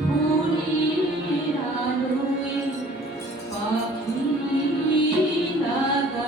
ভোরের আলোয় পাখি লাগায়